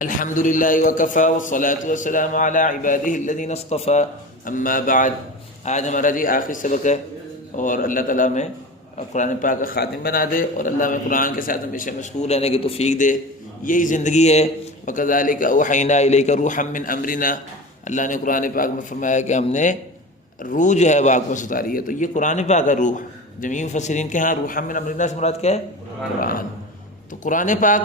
الحمد للہ وکفی والصلاة والسلام علی عبادہ الذین اصطفی اما بعد۔ آج ہمارا آخری سبق ہے، اور اللہ تعالیٰ میں قرآن پاک کا خاتم بنا دے، اور اللہ میں قرآن کے ساتھ ہمیشہ مشغول رہنے کی توفیق دے۔ یہی زندگی ہے۔ وَكَذَلِكَ أَوْحَيْنَا إِلَيْكَ رُوحًا مِّنْ أَمْرِنَا، اللہ نے قرآن پاک میں فرمایا کہ ہم نے روح جو ہے وہ آپ کو ستاری ہے۔ تو یہ قرآن پاک کا روح، جمیع مفسرین کے ہاں روحًا مِّنْ أَمْرِنَا سے مراد کیا ہے؟ قرآن۔ تو قرآن پاک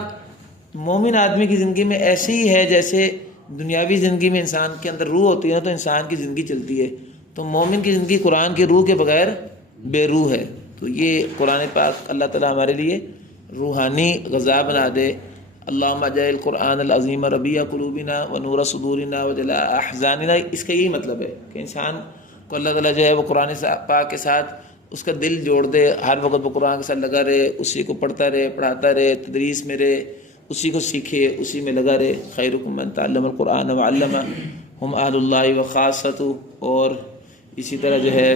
مومن آدمی کی زندگی میں ایسے ہی ہے جیسے دنیاوی زندگی میں انسان کے اندر روح ہوتی ہے نا، تو انسان کی زندگی چلتی ہے۔ تو مومن کی زندگی قرآن کی روح کے بغیر بے روح ہے۔ تو یہ قرآن پاک اللہ تعالیٰ ہمارے لیے روحانی غذا بنا دے۔ اللہم اجعل القرآن العظیم ربیع قلوبنا ونور صدورنا وجلاء احزاننا، اس کا یہی مطلب ہے کہ انسان کو اللہ تعالیٰ جو ہے وہ قرآن پاک کے ساتھ اس کا دل جوڑ دے، ہر وقت وہ قرآن کے ساتھ لگا رہے، اسی کو پڑھتا رہے، پڑھاتا رہے، تدریس میں رہے، اسی کو سیکھے، اسی میں لگا رہے۔ خیرکم من تعلم القرآن وعلمہ ہم اہل اللہ وخاصتہ۔ اور اسی طرح جو ہے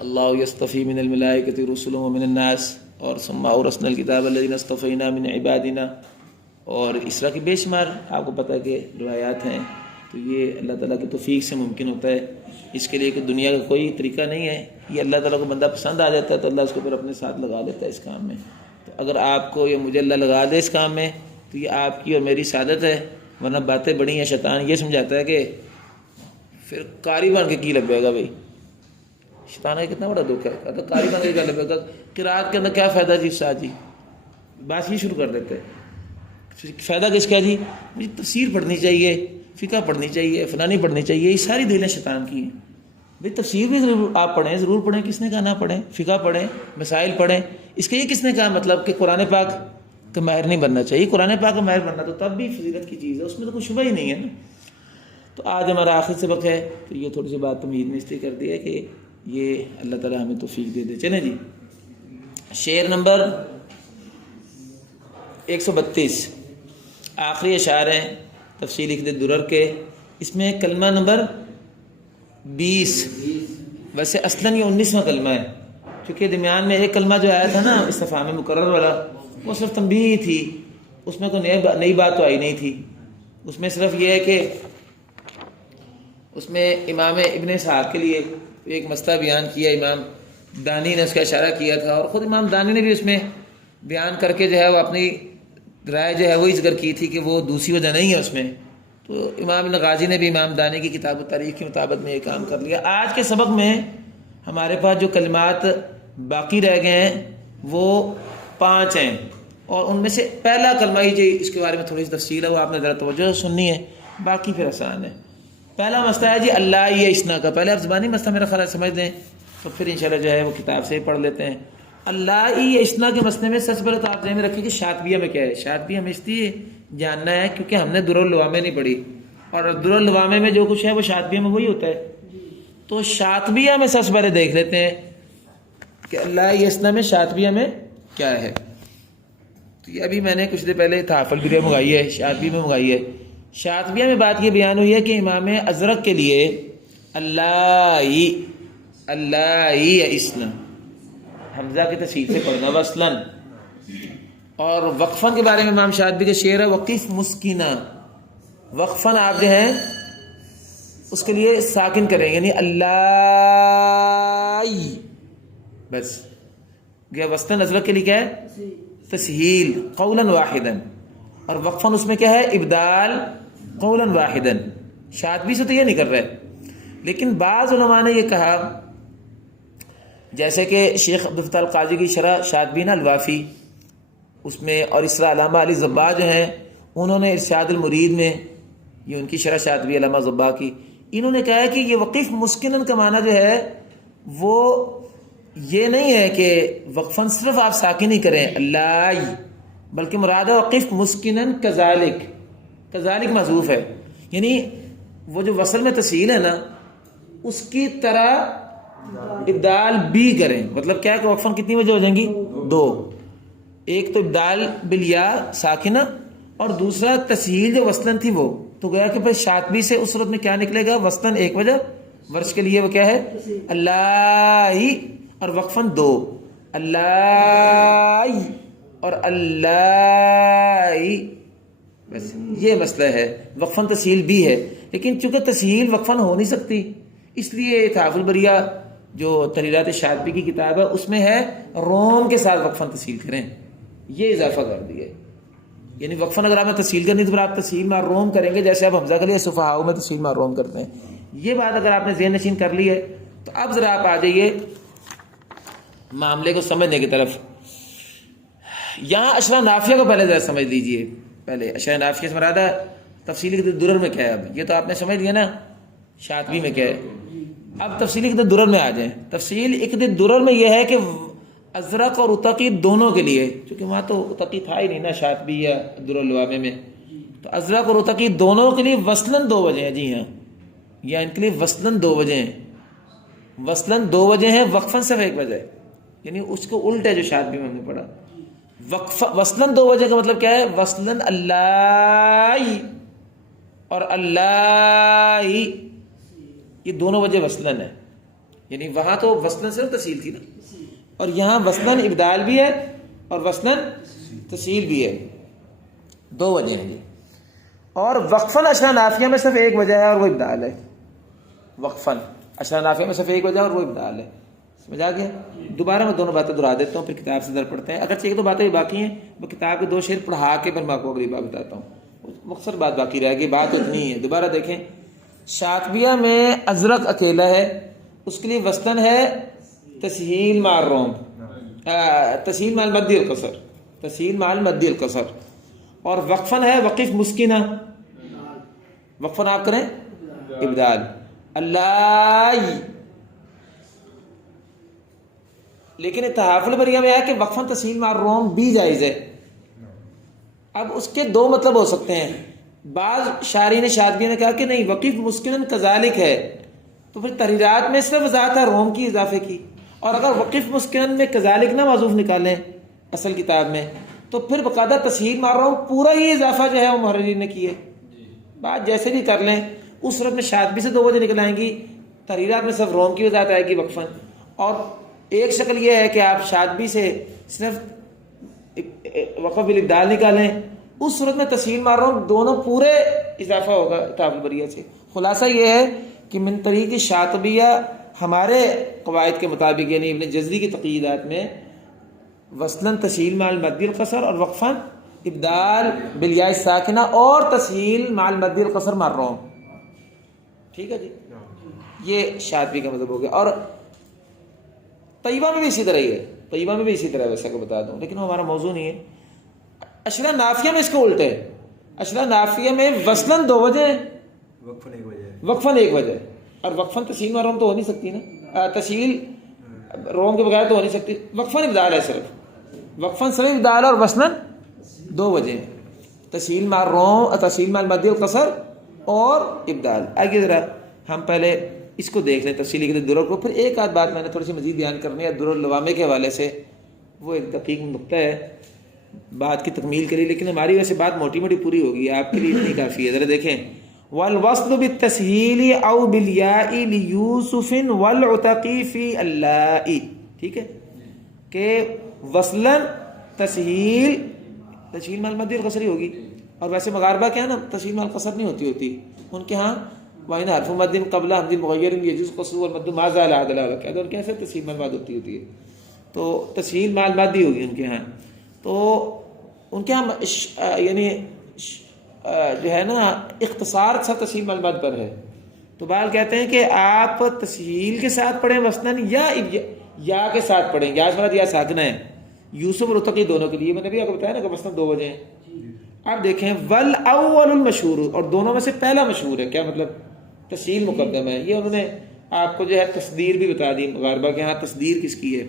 اللہ یصطفی من الملائکۃ رسلا ومن الناس، اور ثم اورثنا الکتاب الذین اصطفینا من عبادنا، اور اس طرح کی بے شمار آپ کو پتہ ہے کہ روایات ہیں۔ تو یہ اللہ تعالیٰ کی توفیق سے ممکن ہوتا ہے۔ اس کے لیے کہ دنیا کا کوئی طریقہ نہیں ہے، یہ اللہ تعالیٰ کو بندہ پسند آ جاتا ہے تو اللہ اس کو پھر اپنے ساتھ لگا لیتا ہے اس کام میں۔ تو اگر آپ کو یا مجھے اللہ لگا دے اس کام میں تو یہ آپ کی اور میری سعادت ہے، ورنہ باتیں بڑی ہیں۔ شیطان یہ سمجھاتا ہے کہ پھر قاری بن کے کی لگے گا بھائی، شیطان کا کتنا بڑا دکھ ہے، تو قاری بن کے کیا لگے گا، قرات کے اندر کیا فائدہ جی استاد جی، بات یہ شروع کر دیتے ہیں۔ فائدہ کس کا جی؟ مجھے تفسیر پڑھنی چاہیے، فقہ پڑھنی چاہیے، فلانی پڑھنی چاہیے، یہ ساری دلیلیں شیطان کی ہیں۔ بھائی تفسیر بھی ضرور آپ پڑھیں، ضرور پڑھیں، کس نے کہا نہ پڑھیں؟ فقہ پڑھیں، مسائل پڑھیں۔ اس کے یہ کس نے کہا مطلب کہ قرآن پاک کا ماہر نہیں بننا چاہیے؟ قرآن پاک کا ماہر بننا تو تب بھی فضیلت کی چیز ہے، اس میں تو کوئی شبہ ہی نہیں ہے نا۔ تو آج ہمارا آخری سبق ہے، تو یہ تھوڑی سی بات تمہید میں اس لیے کر دی ہے کہ یہ اللہ تعالیٰ ہمیں توفیق دے دے۔ چلیں جی، شعر نمبر 132 آخری اشعار ہیں تفصیل لکھ دے درر کے۔ اس میں کلمہ نمبر 20، ویسے اصلاً یہ 19واں کلمہ ہے، کیونکہ درمیان میں ایک کلمہ جو آیا تھا نا استفہام مکرر والا، وہ صرف تنبیہ تھی، اس میں کوئی نئی بات تو آئی نہیں تھی۔ اس میں صرف یہ ہے کہ اس میں امام ابن اسحاق کے لیے ایک مسئلہ بیان کیا، امام دانی نے اس کا اشارہ کیا تھا، اور خود امام دانی نے بھی اس میں بیان کر کے جو ہے وہ اپنی رائے جو ہے وہی ذکر کی تھی کہ وہ دوسری وجہ نہیں ہے اس میں۔ تو امام ابن غازی نے بھی امام دانی کی کتاب التاریخ کے مطابق میں یہ کام کر لیا۔ آج کے سبق میں ہمارے پاس جو کلمات باقی رہ گئے ہیں وہ 5 ہیں، اور ان میں سے پہلا کلمہ ہی جو اس کے بارے میں تھوڑی سی تفصیل ہے وہ آپ نے ذرا توجہ سننی ہے، باقی پھر آسان ہے۔ پہلا مسئلہ ہے جی اللہ یہ اسنا کا۔ پہلے آپ زبانی مسئلہ میرا خیال ہے سمجھ دیں، تو پھر انشاءاللہ جو ہے وہ کتاب سے ہی پڑھ لیتے ہیں۔ اللہ یہ اسنا کے مسئلے میں سب سے پہلے تو آپ ذہن میں رکھیں کہ شاطبیہ میں کیا ہے۔ شاطبیہ ہمیں اس لیے جاننا ہے کیونکہ ہم نے دراللوامہ نہیں پڑھی، اور دراللوامہ میں جو کچھ ہے وہ شاطبیہ میں وہی ہوتا ہے۔ تو شاطبیہ میں سب سے پہلے دیکھ لیتے ہیں کہ اللہ یہ اسنا میں شاطبیہ میں کیا ہے۔ تو یہ ابھی میں نے کچھ دیر پہلے تحفظ البریہ منگائی ہے، شاطبیہ میں منگائی ہے۔ شاطبیہ میں بات یہ بیان ہوئی ہے کہ امام ازرق کے لیے اللہ اسنا حمزہ کی تصحیح سے پڑھنا وصلاً، اور وقفاً کے بارے میں امام شاطبی کے شعر ہے وقف مسکینہ، وقفاً آپ جو ہیں اس کے لیے ساکن کریں، یعنی اللہ بس گیا۔ وصلاً ازرق کے لیے کیا ہے؟ تسہیل قولاً واحداً، اور وقفاً اس میں کیا ہے؟ ابدال قولاً واحداً۔ شاطبی سے تو یہ نہیں کر رہے، لیکن بعض علماء نے یہ کہا، جیسے کہ شیخ عبدالفتاح القاضی کی شرح شاطبی نا الوافی، اس میں، اور اس طرح علامہ علی زباع جو ہیں انہوں نے ارشاد المرید میں، یہ ان کی شرح شاطبی علامہ زباع کی، انہوں نے کہا ہے کہ یہ وقف مسکنن کا معنی جو ہے وہ یہ نہیں ہے کہ وقفاً صرف آپ ساکن ہی کریں اللہ، بلکہ مراد ہے وقف مسکنن کذالک، کذالک محذوف ہے، یعنی وہ جو وصل میں تسہیل ہے نا اس کی طرح ابدال بھی کریں۔ مطلب کیا ہے کہ وقفاً کتنی وجہ ہو جائیں گی؟ 2، ایک تو ابدال بالیا ساکنہ، اور دوسرا تسہیل جو وصلاً تھی وہ، تو گیا کہ پھر شاطبی سے اس صورت میں کیا نکلے گا؟ وصلاً ایک وجہ، ورش کے لیے وہ کیا ہے؟ اللہ، اور وقفاً 2 اللہ اور اللہ، بس یہ مسئلہ ہے. وقفاً تسہیل بھی ہے، لیکن چونکہ تسہیل وقفاً ہو نہیں سکتی، اس لیے تحف البریہ جو تحریرات شاطبی کی کتاب ہے اس میں ہے روم کے ساتھ وقفاً تسہیل کریں، یہ اضافہ کر دیا ہے. یعنی وقفاً اگر آپ نے تسہیل کرنی تو پھر آپ تسہیل مع روم کریں گے، جیسے آپ حمزہ کے لیے صفحاء میں تسہیل مع روم کرتے ہیں. یہ بات اگر آپ نے ذہن نشین کر لی ہے تو اب ذرا آپ آ جائیے معاملے کو سمجھنے کی طرف. یہاں اشرا نافیہ کو پہلے ذرا سمجھ لیجئے. پہلے اشرا نافیہ سے مراد ہے تفصیلی درر میں کیا ہے. اب یہ تو آپ نے سمجھ لیا نا شاطبی میں کیا ہے. اب تفصیلی اقد درر میں آ جائیں. تفصیل اقد درر میں یہ ہے کہ ازرق اور اتقی دونوں کے لیے، چونکہ وہاں تو اتقی تھا ہی نہیں نا شاطبی یا در اللوامہ میں، تو ازرق اور اتقی دونوں کے لیے وصلاً 2 وجہ ہیں. جی ہاں، یا ان کے لیے وصلاً 2 وجہ ہیں. وصلاً 2 وجہ ہیں، وقفاً صرف 1 وجہ ہے. یعنی اس کو الٹ ہے جو شاطبی میں ہم نے پڑھا. وصلاً 2 وجہ کا مطلب کیا ہے؟ وصلاً اللہ اور اللہ، یہ دونوں وجہ وصلاً ہے. یعنی وہاں تو وصلاً صرف تسہیل تھی نا، اور یہاں وصلاً ابدال بھی ہے اور وصلاً تسہیل بھی ہے. 2 وجہ ہیں جی. اور وقفاً اشرا نافیہ میں صرف 1 وجہ ہے اور وہ ابدال ہے. وقفاً اشرا نافیہ میں صرف 1 وجہ ہے اور وہ ابدال ہے. سمجھ آ گیا؟ دوبارہ میں دونوں باتیں دہرا دیتا ہوں، پھر کتاب سے در پڑھتے ہیں. اگرچہ ایک 2 باتیں باقی ہیں، وہ کتاب کے 2 شعر پڑھا کے پھر میں آپ کو اگلی بات بتاتا ہوں. مختصر بات باقی رہے گی، بات اتنی ہے. دوبارہ دیکھیں، شاطبیہ میں ازرق اکیلا ہے، اس کے لیے وصلاً ہے تسہیل مع الروم، تسہیل مع المد القصر، تسہیل مع المد القصر. اور وقفاً ہے وقف مسکنہ، وقفاً آپ کریں ابدال اللہ. لیکن تحف البریہ میں ہے کہ وقفاً تسہیل مع الروم بھی جائز ہے. اب اس کے 2 مطلب ہو سکتے ہیں. بعض شارحین شاطبیہ نے کہا کہ نہیں، وقف مسکنن کذالک ہے، تو پھر تحریرات میں صرف وضاحت ہے روم کی اضافے کی. اور اگر وقف مسکنن میں کذالک نہ معذوف نکالیں اصل کتاب میں، تو پھر باقاعدہ تسہیل مع الروم پورا ہی اضافہ جو ہے وہ محررین نے کی ہے. بات جیسے بھی کر لیں، اس صورت میں شاطبی سے 2 وجہ نکل آئیں گی، تحریرات میں صرف روم کی وضاحت آئے گی وقفاً. اور ایک شکل یہ ہے کہ آپ شاطبی سے صرف وقف بالابدال نکالیں، اس صورت میں تسہیل مع الروم دونوں پورے اضافہ ہوگا تحف البریہ سے. خلاصہ یہ ہے کہ من طریق شاطبیہ ہمارے قواعد کے مطابق، یعنی ابن جزری کی تقییدات میں، وصلاً تسہیل مع المد القصر اور وقفاً ابدال بالیاء الساکنہ اور تسہیل مع المد القصر مع الروم. ٹھیک ہے جی، یہ شاطبی کا مطلب ہو گیا. اور طیبہ میں بھی اسی طرح ہی ہے، طیبہ میں بھی اسی طرح، ویسا کو بتا دوں، لیکن وہ ہمارا موضوع نہیں ہے. اشرا نافیہ میں اس کو الٹ ہے. اشرا نافیہ میں وصلاً 2 وجہ ہیں، وقفاً 1 وجہ ہے. اور وقفاً تسہیل مع روم تو ہو نہیں سکتی نا، تسہیل روم کے بغیر تو ہو نہیں سکتی. وقفاً ابدال ہے صرف، وقفاً صرف ابدال اور وصلاً 2 وجہ ہیں، تسہیل مع روم، تسہیل مع المد القصر اور ابدال. آگے ذرا ہم پہلے اس کو دیکھ لیں تفصیلی کے درر کو. پھر ایک آدھ بات میں نے تھوڑی سی مزید بیان کرنی ہے در اللوامہ کے حوالے سے، وہ ایک دقیق نقطہ ہے بات کی تکمیل کے لیے، لیکن ہماری ویسے بات موٹی موٹی پوری ہوگی، آپ کے لیے اتنی کافی ہے. ذرا دیکھیں، والوصل بالتسہیل او بالیاء لیوسف والعتقی فی اللہ. ٹھیک ہے کہ وصلاً تسہیل مع المد القصر ہی ہوگی. اور ویسے مغاربہ کیا ہے نا، تسہیل مع القصر نہیں ہوتی ان کے ہاں. وَإِنْ حَرْفُ مَدٍ قَبْلَ حَمْزٍ مُغَيَّرٍ يَجُوزُ قَصْرُهُ وَالْمَدُّ مَا زَالَ عَدَلًا. کہتے ہیں کیسے تسہیل مع المد ہوتی ہے، تو تسہیل مع المد ہی ہوگی ان کے ہاں. تو ان کے ہاں یعنی جو ہے نا اختصار سب تسہیل مع المد پر ہے. تو بال کہتے ہیں کہ آپ تسہیل کے ساتھ پڑھیں وصلاً یا کے ساتھ پڑھیں. یا مراد یا ساکنہ ہے، یوسف اور اتقی دونوں کے لیے. میں نے بھی آپ کو بتایا نا کہ وصلاً 2 وجہ ہیں. اب دیکھیں، والاول المشہور، اور دونوں میں سے پہلا مشہور ہے. کیا مطلب؟ تسہیل مقدم ہے. یہ انہوں نے آپ کو جو ہے تصدیر بھی بتا دی. مغاربہ کے ہاں تصدیر کس کی ہے؟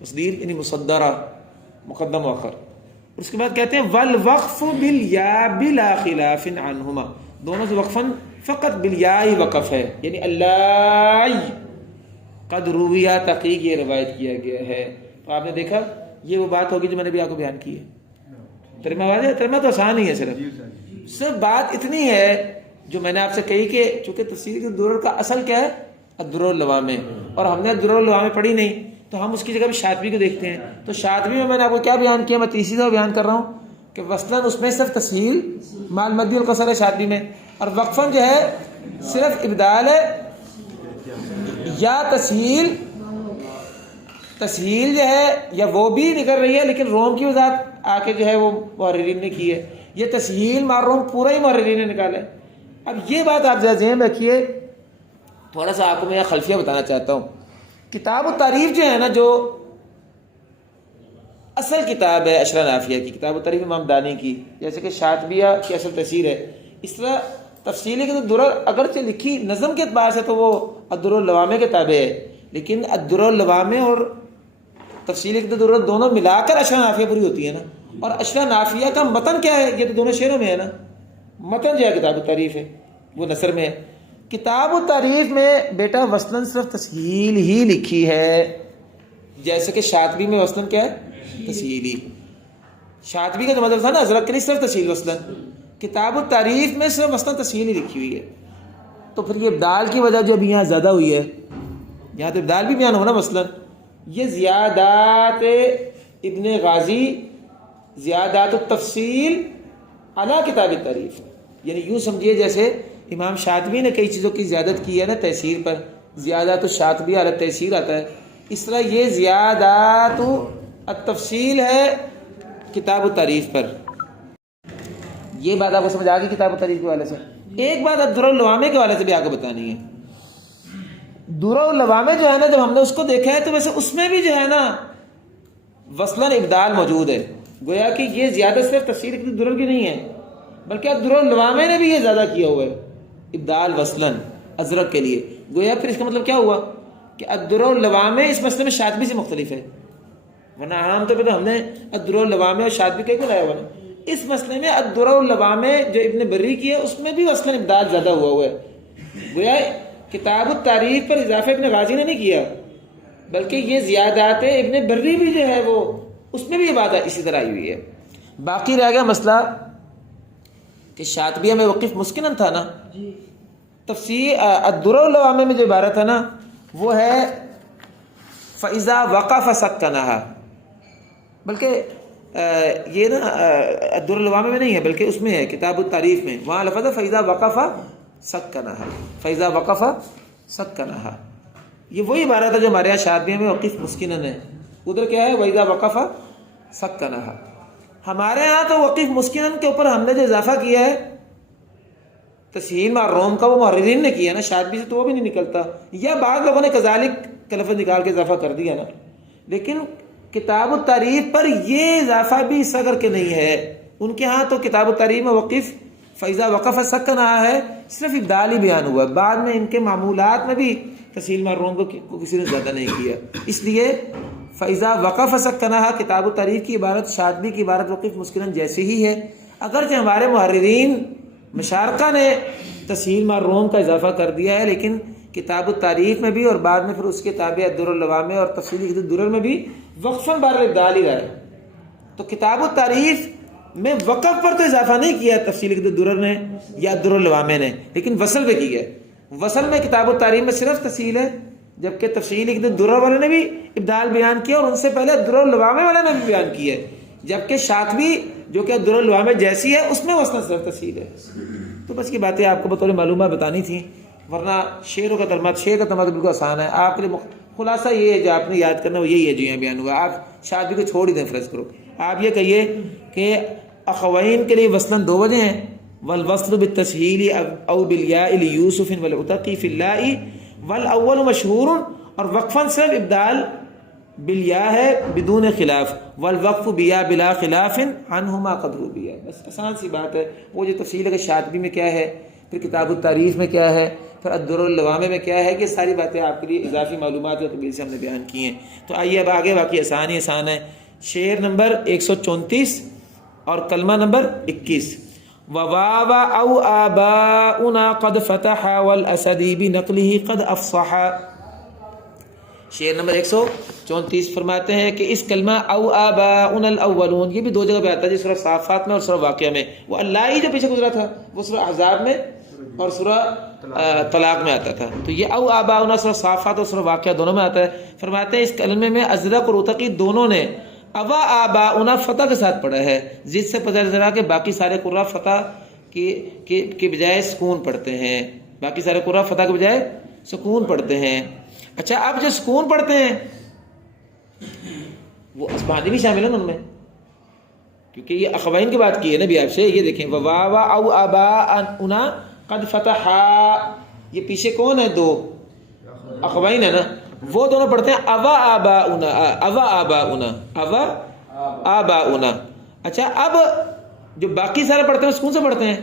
تصدیر یعنی مصدرہ، مقدم مؤخر. اس کے بعد کہتے ہیں والوقف بالیاء بلا خلاف عنہما. دونوں سے وقفاً فقط بالیاء ہی وقف ہے، یعنی اللہ قد رویہ تحقیق یہ روایت کیا گیا ہے. تو آپ نے دیکھا یہ وہ بات ہوگی جو میں نے بھی آپ کو بیان کی ہے. ترجمہ تو آسان ہی ہے، صرف بات اتنی ہے جو میں نے آپ سے کہی کہ چونکہ تفسیر کے درر کا اصل کیا ہے؟ الدرر اللوامہ، اور ہم نے الدرر اللوامہ پڑھی نہیں، تو ہم اس کی جگہ بھی شاطبی کو دیکھتے ہیں. تو شاطبی میں نے آپ کو کیا بیان کیا، میں تیسری دفعہ بیان کر رہا ہوں کہ وصلاً اس میں صرف تسہیل مال مدی القصر ہے شاطبی میں، اور وقفاً جو ہے صرف ابدال ہے یا تسہیل جو ہے یا وہ بھی نکل رہی ہے لیکن روم کی وضاحت آ کے جو ہے وہ محررین نے کی ہے، یہ تسہیل مار روم پورا ہی محررین نے نکالا ہے۔ اب یہ بات آپ ذہن میں رکھیے، تھوڑا سا آپ کو میں خلفیہ بتانا چاہتا ہوں۔ کتاب التعریف جو ہے نا، جو اصل کتاب ہے اشرا نافیہ کی، کتاب التعریف امام دانی کی، جیسے کہ شاطبیہ کی اصل تفسیر ہے، اس طرح تفصیلی کے درر اگرچہ لکھی نظم کے اعتبار سے تو وہ الدر اللوامہ کے تابع ہے، لیکن الدر اللوامہ اور تفصیلی کے درر دونوں ملا کر اشرا نافیہ پوری ہوتی ہے نا۔ اور اشرا نافیہ کا متن کیا ہے؟ یہ تو دونوں شعروں میں ہے نا، متن جو ہے کتاب التعریف ہے وہ نثر میں ہے۔ کتاب التعریف میں بیٹا وصلاً صرف تسہیل ہی لکھی ہے، جیسے کہ شاطبی میں وصلاً کیا ہے؟ تسہیلی۔ شاطبی کا جو مطلب تھا نا ازرق کے لیے صرف تسہیل وصلاً، کتاب التعریف میں صرف وصلاً تسہیل ہی لکھی ہوئی ہے۔ تو پھر یہ ابدال کی وجہ جو ابھی یہاں زیادہ ہوئی ہے، یہاں تو ابدال بھی بیان ہونا مثلاً، یہ زیادات ابن غازی زیادات التفصیل علی کتاب التعریف، یعنی یوں سمجھیے جیسے امام شاطبی نے کئی چیزوں کی زیادت کی ہے نا تحصیل پر، زیادات الشاطبی علی تحصیل آتا ہے، اس طرح یہ زیادات التفصیل ہے کتاب التعریف پر۔ یہ بات آپ کو سمجھ آ گئی کتاب التعریف کے حوالے سے۔ ایک بات الدر اللوامہ کے حوالے سے بھی آپ کو بتانی ہے۔ در اللوامہ جو ہے نا، جب ہم نے اس کو دیکھا ہے تو ویسے اس میں بھی جو ہے نا وصلاً ابدال موجود ہے، گویا کہ یہ زیادہ صرف تفسیر کی درر کی نہیں ہے، بلکہ الدر اللوامہ نے بھی یہ زیادہ کیا ہوا ہے ابدال وصلاً ازرق کے لیے۔ گویا پھر اس کا مطلب کیا ہوا کہ الدر اللوامہ اس مسئلے میں شاطبی سے مختلف ہے، ورنہ عام طور پہ تو ہم نے الدر اللوامہ اور شاطبی کا کیوں لایا ہوا نا؟ اس مسئلے میں الدر اللوامہ جو ابن بری کی ہے اس میں بھی وصلاً ابدال زیادہ ہوا ہے، گویا کتاب التعریف پر اضافہ ابن غازی نے نہیں کیا، بلکہ یہ زیادات ابن بری بھی جو ہے وہ اس میں بھی یہ بات اسی طرح آئی ہوئی ہے۔ باقی رہ گیا مسئلہ کہ شاطبیہ میں وقف مسکنن تھا نا، تفسیر الدر اللوامہ میں جو عبارت ہے نا وہ ہے فَإِذَا وَقَفَ سَكَّنَهَا، بلکہ یہ نا الدر اللوامہ میں نہیں ہے بلکہ اس میں ہے کتاب التعریف میں، وہاں لفظ ہے فَإِذَا وَقَفَ سَكَّنَهَا، فَإِذَا وَقَفَ سَكَّنَهَا۔ یہ وہی عبارت ہے جو ہمارے یہاں شاطبیہ میں وقف مسکنن ہے، ادھر کیا ہے وَإِذَا وَقَفَ سَكَّنَهَا۔ ہمارے ہاں تو وقف مسکنن کے اوپر ہم نے جو اضافہ کیا ہے تسہیل مع روم کا، وہ محررین نے کیا نا، شاطبی سے تو وہ بھی نہیں نکلتا، یا بعض لوگوں نے کذالک کا لفظ نکال کے اضافہ کر دیا نا، لیکن کتاب التعریف پر یہ اضافہ بھی اس اگر کے نہیں ہے۔ ان کے ہاں تو کتاب التعریف میں وقف فَإِذَا وَقَفَ سَكَّنَهَا ہے، صرف ابدال ہی بیان ہوا ہے، بعد میں ان کے معمولات میں بھی تسہیل مع روم کو کسی نے زیادہ نہیں کیا، اس لیے فَإِذَا وَقَفَ سَكَّنَهَا کتاب التعریف کی عبارت شاطبی کی عبارت وقف مسکنن جیسی ہی ہے، اگرچہ ہمارے محررین مشارقہ نے تسہیل مع روم کا اضافہ کر دیا ہے، لیکن کتاب التعریف میں بھی اور بعد میں پھر اس کے تابع الدر اللوامہ اور تفصیلی درر میں بھی وقفاً بار ابدال ہی رہا ہے۔ تو کتاب التعریف میں وقف پر تو اضافہ نہیں کیا تفصیلی درر نے یا الدر اللوامہ نے، لیکن وصل پہ کی ہے۔ وصل میں کتاب التعریف میں صرف تفصیل ہے، جبکہ تفصیلی درر والے نے بھی ابدال بیان کیا اور ان سے پہلے الدر اللوامہ والے نے بھی بیان کیا ہے، جبکہ شاطبی جو کہ الدر اللوامہ جیسی ہے اس میں وصلاً صرف تفصیل ہے۔ تو بس یہ باتیں آپ کو بطور معلومات بتانی تھیں، ورنہ شعروں کا ترجمہ، شعر کا ترجمہ بالکل آسان ہے آپ کے لیے۔ خلاصہ یہ ہے جو آپ نے یاد کرنا وہ یہی ہے جو یہاں بیان ہوا۔ آپ شاطبی کو چھوڑ ہی دیں، فرض کرو آپ یہ کہیے کہ اخوین کے لیے وصلاً دو وجہ ہیں، والوصل بالتسہیل او بالیاء لیوسف والعتقی فی اللاء، والاول مشہور، اور وقفاً صرف ابدال بالیاء ہے بدون خلاف، والوقف بیا بلا خلاف عنہما قد رویا۔ بس آسان سی بات ہے۔ وہ جو تفصیل ہے کہ شاطبی میں کیا ہے، پھر کتاب التعریف میں کیا ہے، پھر الدر اللوامہ میں کیا ہے، کہ ساری باتیں آپ کے لیے اضافی معلومات اور قبیل سے ہم نے بیان کی ہیں۔ تو آئیے اب آگے، باقی آسان ہی آسان ہے۔ شعر نمبر 134 اور کلمہ نمبر 21۔ وواو او آباؤنا قد فتح والاسدی بنقلہ قد افصح۔ شعر نمبر 134 فرماتے ہیں کہ اس کلمہ او آباؤنا الاولون، یہ بھی دو جگہ پہ آتا ہے، جس سورہ صافات میں اور سورہ واقعہ میں۔ وہ اللہ ہی جو پیچھے گزرا تھا وہ سورہ احزاب میں اور سورہ طلاق میں آتا تھا، تو یہ او آباؤنا سورہ صافات اور سورہ واقعہ دونوں میں آتا ہے۔ فرماتے ہیں اس کلمے میں ازرق اور عتقی دونوں نے اوا آباؤنا فتح کے ساتھ پڑھا ہے، جس سے پتہ چلا کہ باقی سارے قراء فتح کے بجائے سکون پڑھتے ہیں، باقی سارے قراء فتح کے بجائے سکون پڑھتے ہیں۔ اچھا اب جو سکون پڑھتے ہیں وہ اصبہانی بھی شامل ہیں ان میں، کیونکہ یہ اخوین کی بات کی ہے نبی آپ سے۔ یہ دیکھیں وواوا او آباؤنا قد فتحا، یہ پیچھے کون ہے؟ دو اخوین ہے نا، وہ دونوں پڑھتے ہیں اوا آباؤنا، اوا آباؤنا، اوا آباؤنا۔ اچھا اب جو باقی سارے پڑھتے ہیں سکون سے پڑھتے ہیں،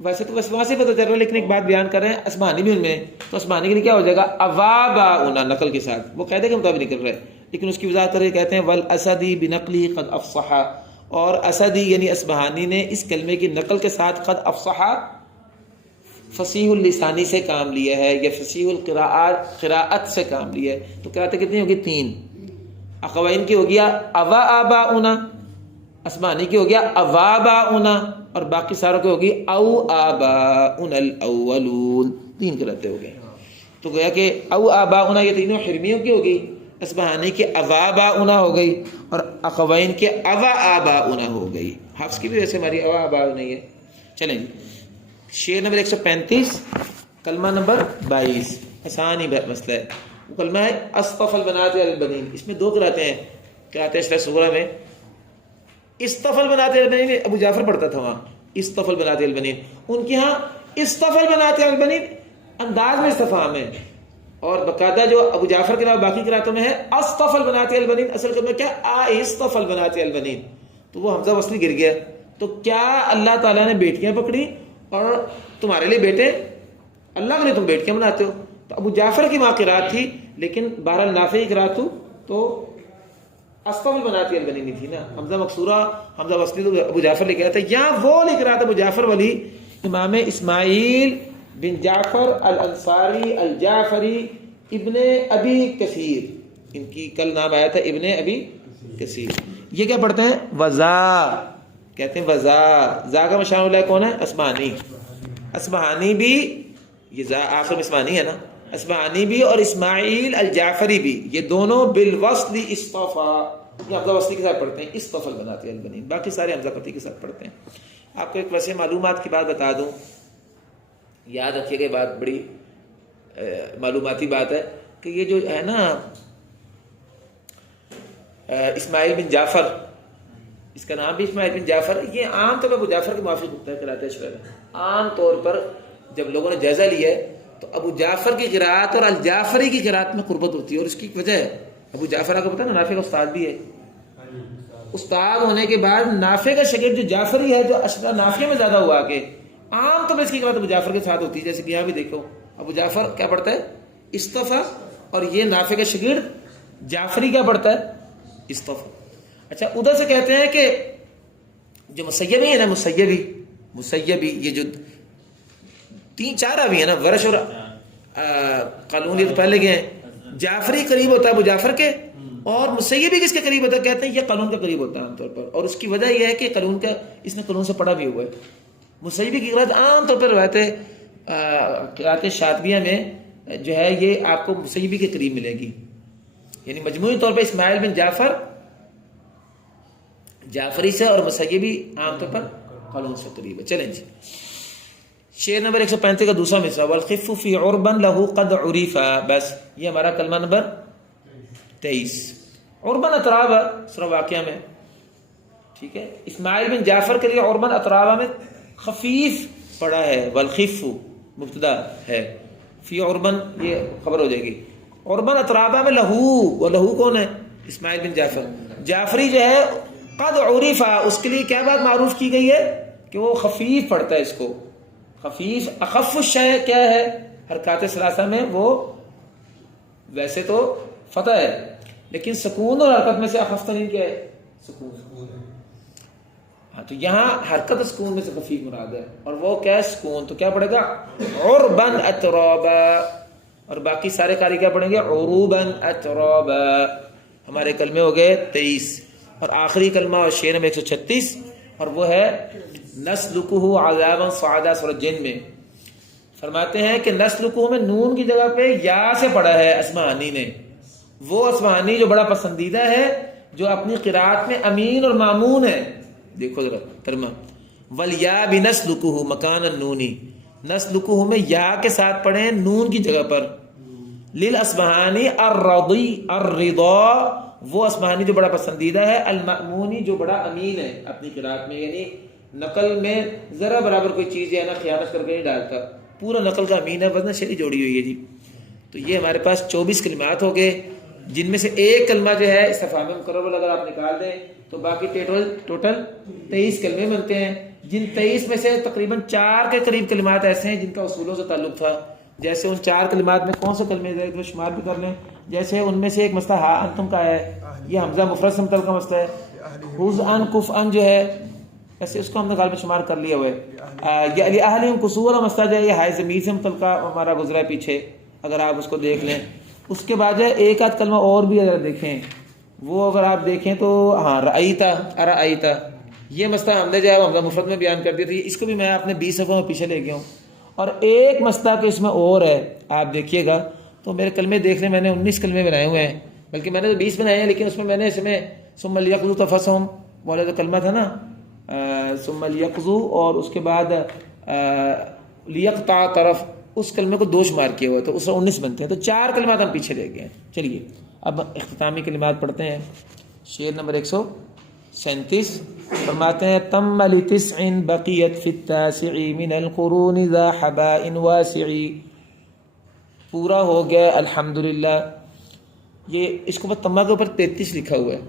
ویسے تو وہاں سے پتہ چل رہا ہے، لیکن ایک بات بیان کر رہے ہیں اصبہانی بھی ان میں، تو اصبہانی کے لیے کیا ہو جائے گا؟ اواباؤنا نقل کے ساتھ، وہ قاعدے کے مطابق نکل رہا ہے، لیکن اس کی وضاحت کر رہے کہتے ہیں والاسدی بنقلی قد افصح، اور اسدی یعنی اصبہانی نے اس کلمے کی نقل کے ساتھ قد افصح فصیح اللسانی سے کام لیا ہے، یا فصیح القراءت سے کام لیا ہے۔ تو قراءتیں کتنی ہوگی؟ 3۔ اخوین کی ہو گیا اوا آباؤنا، اصبہانی کی ہو گیا اواباؤنا، اور باقی ساروں کی ہوگی او آباؤنا الاولون، 3 قراءتیں ہو گئی۔ تو گویا کہ او آباؤنا یہ تینوں حرمیوں کی ہوگی، اصبہانی کے اواباؤنا ہو گئی، اور اخوین کے اوا آباؤنا ہو گئی۔ حفظ کی بھی ویسے ہماری اوا آباؤنا ہی ہے۔ چلیں جی، شعر نمبر 135 کلمہ نمبر 22، آسان ہی مسئلہ ہے۔ وہ کلمہ ہے اصطفى البنات على البنین، اس میں 2 قراءتیں ہیں، قراءت اشرح صغرا میں اصطفى البنات على البنین ابو جعفر پڑھتا تھا وہاں، اصطفى البنات على البنین، ان کے ہاں اصطفى البنات على البنین انداز میں استفہام ہے، اور باقاعدہ جو ابو جعفر کے علاوہ باقی قراءتوں میں ہے اصطفى البنات على البنین، اصل کلمہ کیا؟ اصطفى البنات على البنین، تو وہ حمزہ وصلی گر گیا۔ تو کیا اللہ تعالیٰ نے بیٹیاں پکڑی اور تمہارے لیے بیٹے؟ اللہ کے لیے تم بیٹیاں بناتے ہو؟ تو ابو جعفر کی وہاں قراءت تھی، لیکن بہرحال نافع کی قراءت تو اصطفى البنات على البنین تھی نا، حمزہ مکسورہ حمزہ وصلی تو ابو جعفر لے کے آیا تھا، یہاں وہ لکھ رہا تھا ابو جعفر والی امام اسماعیل بن جعفر الانصاری الجعفری ابن ابی کثیر، ان کی کل نام آیا تھا ابن ابی کثیر۔ یہ کیا پڑھتے ہیں؟ وزا، کہتے ہیں وزا، زا کا مشاہد اللہ کون ہے؟ اصبہانی۔ اصبہانی بھی، یہ زا آخر میں اصبہانی ہے نا، اصبہانی بھی اور اسماعیل الجعفری بھی، یہ دونوں بالوصل اصطفى، یہ حمزہ وصلی کے ساتھ پڑھتے ہیں اصطفى البنات على البنین، باقی سارے حمزہ قطعی کے ساتھ پڑھتے ہیں۔ آپ کو ایک ویسے معلومات کی بات بتا دوں، یاد رکھیے کہ بات بڑی معلوماتی بات ہے، کہ یہ جو ہے نا اسماعیل بن جعفر، اس کا نام بھی اسماعیل بن جعفر، یہ عام طور پر ابو جعفر کے موافق ہوتا ہے قراءت اشرح میں۔ عام طور پر جب لوگوں نے جائزہ لیا ہے تو ابو جعفر کی قراءت اور الجعفری کی قراءت میں قربت ہوتی ہے، اور اس کی وجہ ہے ابو جعفر آپ کو پتہ ہے نافع کا استاد بھی ہے، استاد ہونے کے بعد نافع کا شاگرد جو جعفری ہے، جو اشرح نافع میں زیادہ ہوا کہ عام طور پر اس کی قراءت ابو جعفر کے ساتھ ہوتی ہے، جیسے کہ یہاں بھی دیکھو ابو جعفر کیا پڑھتا ہے؟ اصطفى، اور یہ نافع کا شاگرد جعفری کیا پڑھتا ہے؟ اصطفى۔ اچھا ادھر سے کہتے ہیں کہ جو مسیبی ہے نا، مسیبی یہ جو 3-4 راوی ہیں نا، ورش اور قالون، یہ تو پہلے گئے ہیں، جعفری قریب ہوتا ہے ابو جعفر کے، اور مسیبی کس کے قریب ہوتا ہے؟ کہتے ہیں یہ قالون کے قریب ہوتا ہے عام طور پر، اور اس کی وجہ یہ ہے کہ قالون کا، اس نے قالون سے پڑھا بھی ہوا ہے۔ مسیبی کی قراءت عام طور پر روایت قراءت شاطبیہ میں جو ہے یہ آپ کو مسیبی کے قریب ملے گی، یعنی مجموعی طور پر اسماعیل بن جعفر جعفری سے، اور مسیبی عام طور پر قالون سے قریب ہے۔ چلیں جی، شعر نمبر 135 کا دوسرا مصرع، والخف فی عربا له قد عرفا، بس یہ ہمارا کلمہ نمبر 23۔ عربا اطرابا سورہ واقعہ میں، ٹھیک ہے، اسماعیل بن جعفر کے لیے عربا اطرابا میں خفیف پڑا ہے، والخف مبتدا ہے، فی عربا یہ خبر ہو جائے گی، عربا اطرابا میں لہو، وہ لہو کون ہے؟ اسماعیل بن جعفر جعفری جو ہے، قد عرفا، اس کے لیے کیا بات معروف کی گئی ہے؟ کہ وہ خفیف پڑھتا ہے، اس کو خفیف، اخف الشیء کیا ہے حرکات ثلاثہ میں؟ وہ ویسے تو فتح ہے، لیکن سکون اور حرکت میں سے اخف ترین کیا ہے؟ سکون۔ ہاں تو یہاں حرکت سکون میں سے خفیف مراد ہے، اور وہ کیا ہے؟ سکون، تو کیا پڑھے گا؟ عربا اترابا، اور باقی سارے قاری کیا پڑھیں گے؟ عروبا اترابا۔ ہمارے کلمے ہو گئے 23، اور آخری کلمہ اور شعر نمبر 136، اور وہ ہے نسلکہ عذابا صعدا، سورۃ جن میں فرماتے ہیں کہ نسلکہ میں نون کی جگہ پہ یا سے پڑھا ہے اصبہانی نے، وہ اصبہانی جو بڑا پسندیدہ ہے جو اپنی قرات میں امین اور مامون ہے. دیکھو ذرا ترجمہ. والیا بنسلکہ مکان النونی، نسلکہ میں یا کے ساتھ پڑھیں نون کی جگہ پر. للاصبہانی الرضا، وہ اصبہانی جو بڑا پسندیدہ ہے، المأمونی جو بڑا امین ہے اپنی قرات میں، یعنی نقل میں ذرا برابر کوئی چیز ہے نا خیانت کر کے نہیں ڈالتا، پورا نقل کا امین ہے، وزن شری جوڑی ہوئی ہے جی. تو یہ ہمارے پاس 24 کلمات ہو گئے، جن میں سے ایک کلمہ جو ہے استفہام مقرر اگر آپ نکال دیں تو باقی ٹوٹل 23 کلمے بنتے ہیں، جن 23 میں سے تقریباً 4 کے قریب کلمات ایسے ہیں جن کا اصولوں سے تعلق تھا. جیسے ان 4 کلمات میں کون سے کلمے جو شمار بھی کر لیں، جیسے ان میں سے ایک مسئلہ ہا انتم کا ہے، یہ حمزہ مفرد سے متعلق کا مسئلہ ہے. خذ ان کف ان جو ہے ایسے اس کو ہم نے غالب شمار کر لیا ہوا ہے. یا لأہلہم قصور مسئلہ جو ہے یہ ہائے ضمیر سے متعلق ہمارا گزرا ہے پیچھے، اگر آپ اس کو دیکھ لیں. اس کے بعد جو ہے ایک آدھ کلمہ اور بھی اگر دیکھیں، وہ اگر آپ دیکھیں تو ہاں رأیتا ارأیتا، یہ مسئلہ ہم نے جو ہے حمزہ مفرد میں بیان کر دیا تھا، اس کو بھی میں اپنے 20 صفحوں میں پیچھے لے گیا ہوں. اور ایک مسئلہ کہ اس میں اور ہے، آپ دیکھیے گا تو میرے کلمے دیکھ لیں، میں نے 19 کلمے بنائے ہوئے ہیں، بلکہ میں نے تو 20 بنائے ہیں، لیکن اس میں نے اس میں ثم لیقضوا تفثهم والا جو کلمہ تھا نا، ثم لیقضوا اور اس کے بعد لیقطع طرف، اس کلمے کو 2 شمار کیے ہوئے تو اس میں 19 بنتے ہیں، تو 4 کلمات ہم پیچھے لے گئے ہیں. چلیے اب اختتامی کلمات پڑھتے ہیں. شعر نمبر 137 فرماتے ہیں تم لتسع بقیت فی التاسع من القرون ذا حباء واسع. پورا ہو گیا الحمدللہ. یہ اس کو تمہ کے اوپر 33 لکھا ہوا ہے،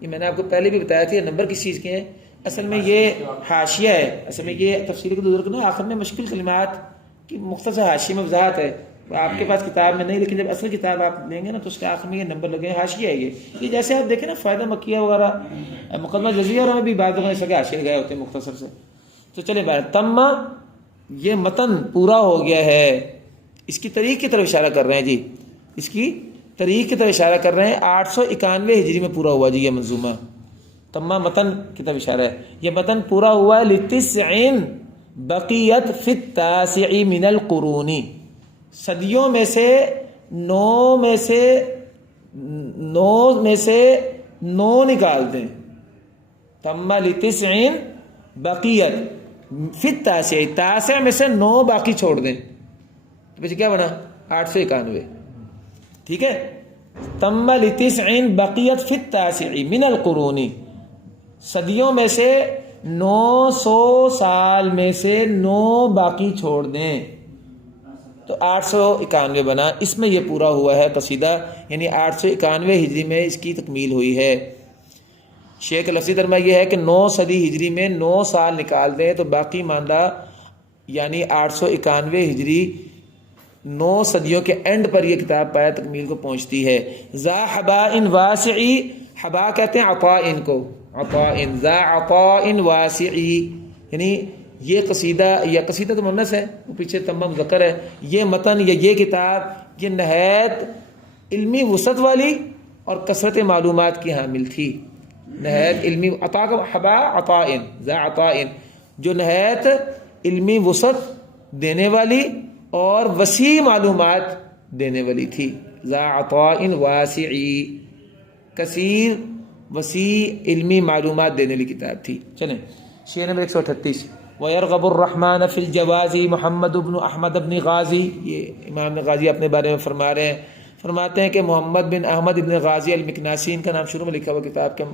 یہ میں نے آپ کو پہلے بھی بتایا تھا. یہ نمبر کس چیز کے ہیں؟ اصل میں یہ حاشیہ ہے، اصل میں یہ تفسیر کے بزرگ نے آخر میں مشکل کلمات کی مختصر حاشیے میں وضاحت ہے. آپ کے پاس کتاب میں نہیں، لیکن جب اصل کتاب آپ لیں گے نا تو اس کے آخر میں یہ نمبر لگے ہیں، حاشیہ ہے یہ جیسے آپ دیکھیں نا فائدہ مکیہ وغیرہ مقدمہ جزیہ اور بھی بعض دفعہ ایسا کہ حاشیے لگائے ہوتے ہیں مختصر سے. تو چلے بھائی تمہ یہ متن پورا ہو گیا ہے، اس کی تاریخ کی طرف اشارہ کر رہے ہیں جی، اس کی تاریخ کی طرف اشارہ کر رہے ہیں. 891 ہجری میں پورا ہوا جی یہ منظومہ. تمہ متن کی طرف اشارہ ہے، یہ متن پورا ہوا ہے لتسع بقیت فی التاسع من القرون، صدیوں میں سے 9 میں سے 9 نکال دیں. تمہ لتسع بقیت فی التاسع، تاسع میں سے 9 باقی چھوڑ دیں تو پیچھے کیا بنا 891. ٹھیک ہے، تم لتسع بقیت فی التاسع من القرون، صدیوں میں سے 900 سال میں سے 9 باقی چھوڑ دیں تو 891 بنا. اس میں یہ پورا ہوا ہے قصیدہ، یعنی 891 ہجری میں اس کی تکمیل ہوئی ہے. شیخ لفظی ترجمہ یہ ہے کہ 9 صدی ہجری میں 9 سال نکال دیں تو باقی ماندہ یعنی 891 ہجری 9 صدیوں کے اینڈ پر یہ کتاب پایا تکمیل کو پہنچتی ہے. ذا حباء واسع، حبا کہتے ہیں عطاء کو، عطاء ذا عطاء واسع، یعنی یہ قصیدہ تو مؤنث ہے، وہ پیچھے تمہ مذکر ہے. یہ متن یا یہ کتاب یہ نہایت علمی وسعت والی اور کثرت معلومات کی حامل تھی. نہایت علمی عطاء کا حبا عطاء ذا عطاء، جو نہایت علمی وسعت دینے والی اور وسیع معلومات دینے والی تھی. ذا عطاء واسع، کثیر وسیع علمی معلومات دینے والی کتاب تھی. چلیں شعر نمبر 138 وَيَرْغَبُ الرَّحْمَنَ فِي الْجَوَازِ محمد بن احمد بن غازی. یہ امام غازی اپنے بارے میں فرما رہے ہیں، فرماتے ہیں کہ محمد بن احمد بن غازی المکناسی، ان کا نام شروع میں لکھا ہوا کتاب کے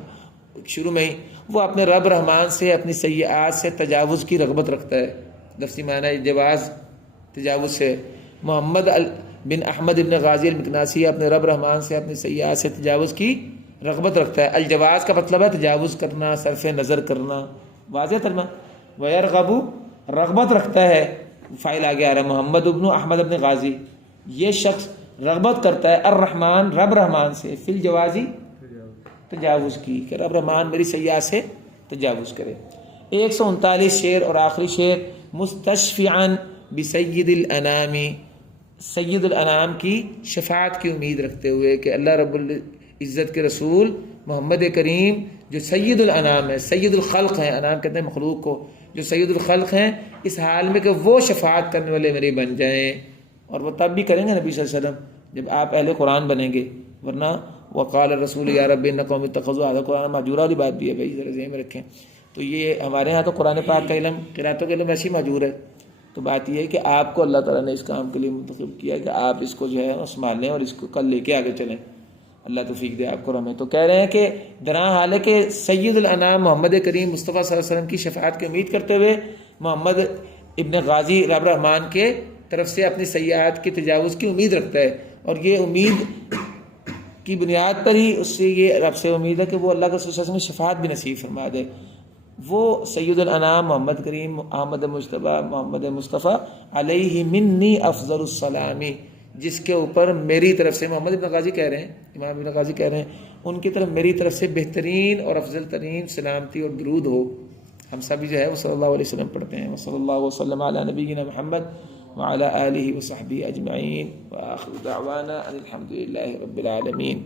شروع میں ہی، وہ اپنے رب رحمان سے اپنی سیئات سے تجاوز کی رغبت رکھتا ہے. لفظی معنی جواز تجاوز سے. محمد بن احمد بن غازی المکناسی اپنے رب رحمان سے اپنی سیئات سے تجاوز کی رغبت رکھتا ہے. الجواز کا مطلب ہے تجاوز کرنا، صرف نظر کرنا. واضح ترجمہ. وَيَرْغَبُ رغبت رکھتا ہے، فائل آگے آ رہا ہے محمد بن احمد بن غازی، یہ شخص رغبت کرتا ہے الرحمن رب رحمان سے، فی الجوازی تجاوز کی، کہ رب رحمان میری سیئات سے تجاوز کرے. 139 شعر اور آخری شعر مستشفعا بسید الانام، سید الانام کی شفاعت کی امید رکھتے ہوئے کہ اللہ رب العزت کے رسول محمد کریم جو سید الانام ہے، سید الخلق ہیں، انام کہتے ہیں مخلوق کو، جو سید الخلق ہیں، اس حال میں کہ وہ شفاعت کرنے والے میرے بن جائیں. اور وہ تب بھی کریں گے نبی صلی اللہ علیہ وسلم جب آپ اہل قرآن بنیں گے، ورنہ وقال الرسول یا رب ان قوم اتخذوا هذا قرآن مہجورا والی بات بھی ہے بھائی، ذرا ذہن میں رکھیں. تو یہ ہمارے ہاں تو قرآن پاک کا علم، قرأتوں کا علم ایسی مہجور ہے. تو بات یہ ہے کہ آپ کو اللہ تعالیٰ نے اس کام کے لیے منتخب کیا ہے کہ آپ اس کو جو ہے سنبھال لیں اور اس کو کل لے کے آگے چلیں. اللہ توفیق دے آپ کو ہمیں. تو کہہ رہے ہیں کہ درا حال ہے کہ سید الانام محمد کریم مصطفیٰ صلی اللہ علیہ وسلم کی شفاعت کی امید کرتے ہوئے محمد ابن غازی رب رحمان کے طرف سے اپنی سیاحت کی تجاوز کی امید رکھتا ہے، اور یہ امید کی بنیاد پر ہی اس سے یہ رب سے امید ہے کہ وہ اللہ کے رسول صلی اللہ علیہ وسلم شفاعت بھی نصیب فرما دے. وہ سید الانام محمد کریم احمد مجتبی محمد مصطفیٰ علیہ منی افضل السلامی، جس کے اوپر میری طرف سے، محمد ابن غازی کہہ رہے ہیں، امام ابن غازی کہہ رہے ہیں، ان کی طرف میری طرف سے بہترین اور افضل ترین سلامتی اور درود ہو. ہم سبھی جو ہے وہ صلی اللہ علیہ وسلم پڑھتے ہیں. وصلی اللہ وسلم علی نبینا محمد وعلی آلہ وصحبہ اجمعین وآخر دعوانا ان الحمد للہ رب العالمین.